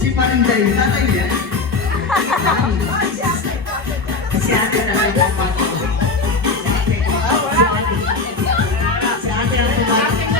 Si paring Jay, tatay niya. Si ate talaga ang pato. Si ate ang tumakas.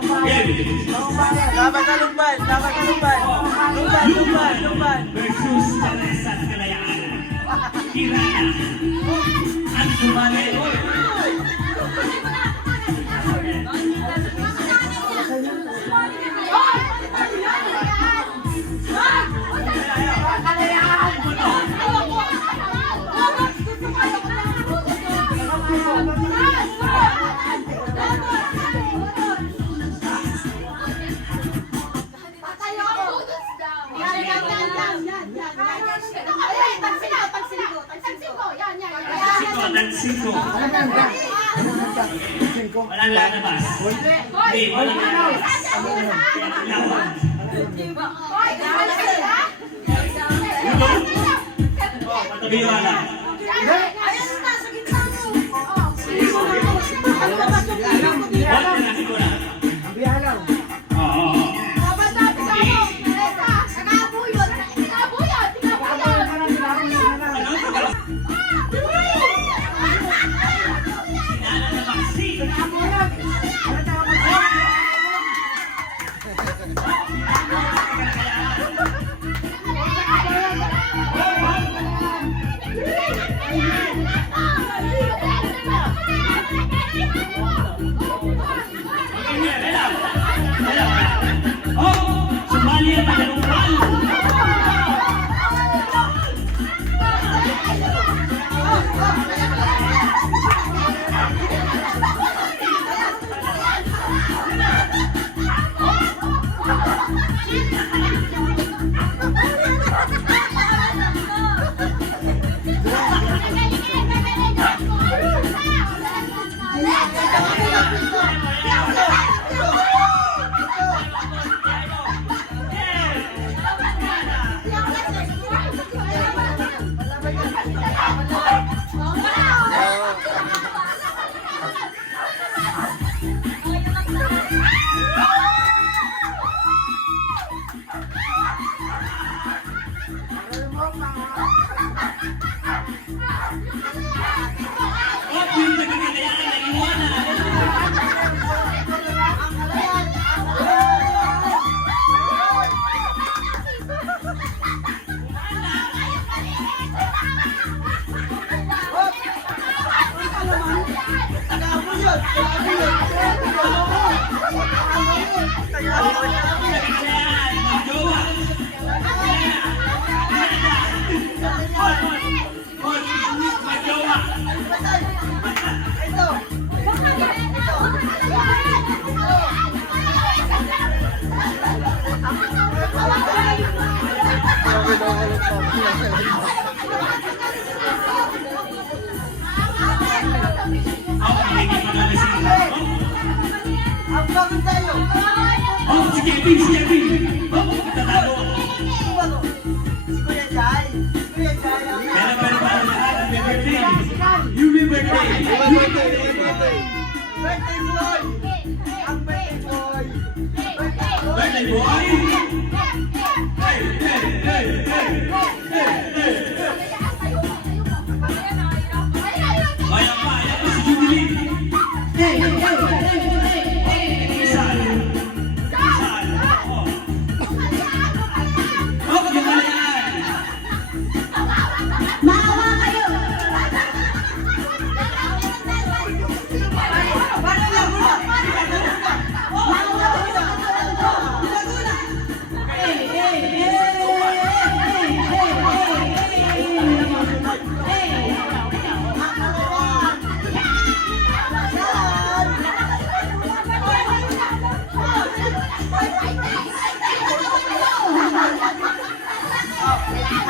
Laban na lumban. Laban na lumban. Lumban. Versus Teresa at Kalayaan. Kirana. Ang sumali. Siko. Walang lalabas. Hindi, walang lalabas. Lawan. Patabiwala. Huwag na natin ko na. Oo. Sinala na maksi. Oh, sumali ang Tagalungkal. Oh, si Kevin. Oh, tatalo. Pero para lahat, happy birthday. Happy birthday. Birthday boy. Ayan pa si Jubilee. Isal. Oh, yung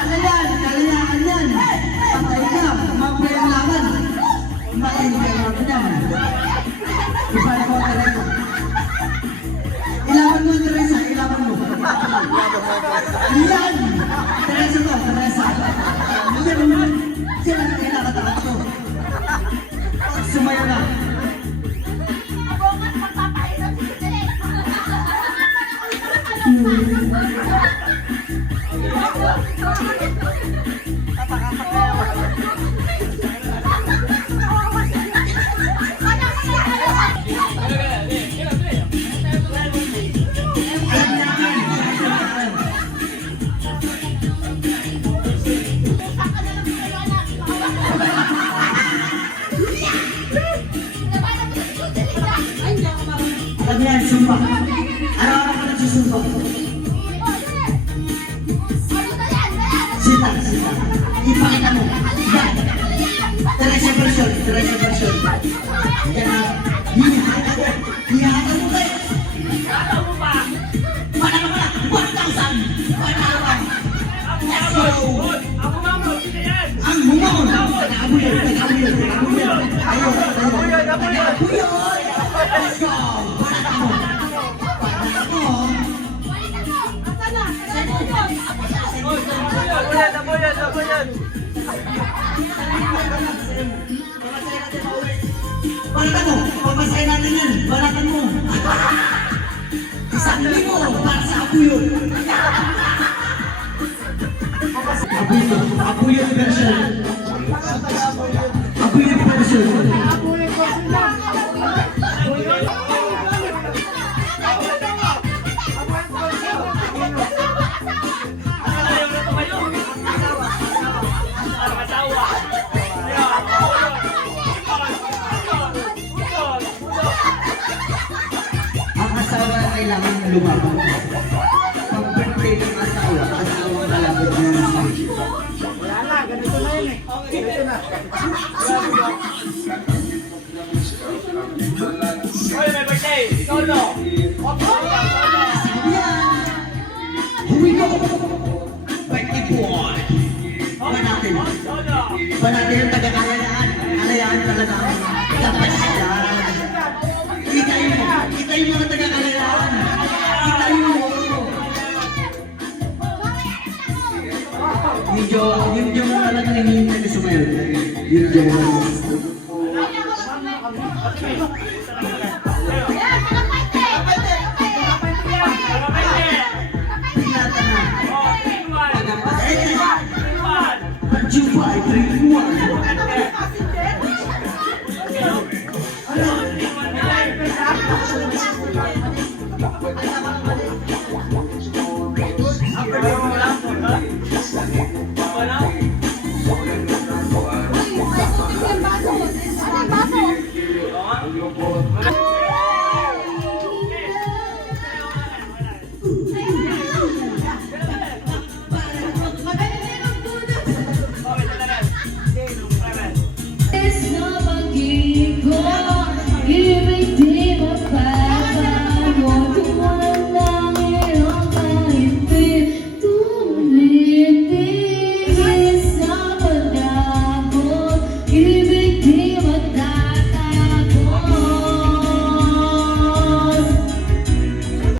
Kalayaan. Kalayaan yan. Patay ka. Mabay ang laban. Main ka lang yan. Ibalik ko ka rin. Ilaban mo, Teresa. Ilaban mo. Yan. Teresa to. Teresa. Yan ang kinakatakot ko. Sumayo na. Ano yan? Sumba. Araw-araw ka nagsusumba. Sita, sita. Ipakita mo. Yan. Teresa version, Teresa version. Yan. Hihatan. Hihatan mo kayo. Para ka pala. 1,000. Let's go. Ang humon. Tagabuyan, tagabuyan, tagabuyan. Ayun, ayun. Tagabuyan. Let's go. Para ka mo. Para ka mo. Balatan mo, papasahin natin yan. Balatan mo. 1,000 para sa apo yun. Apo yun version. Apo yun version. Ang asawa kailangan lumaban. Pag-birthday ng asawa, asawa kalabot ng stage. Here we go! Birthday boy! Panatin. Panatin ang taga-kalayaan. Kalayaan talaga. Dapat siya. Kitain mo. Kitain mo ang taga-kalayaan. Kitain mo. Yung mo talagang hinihintay na sumayon. Yung mo. Pinata na. Pag-July 3.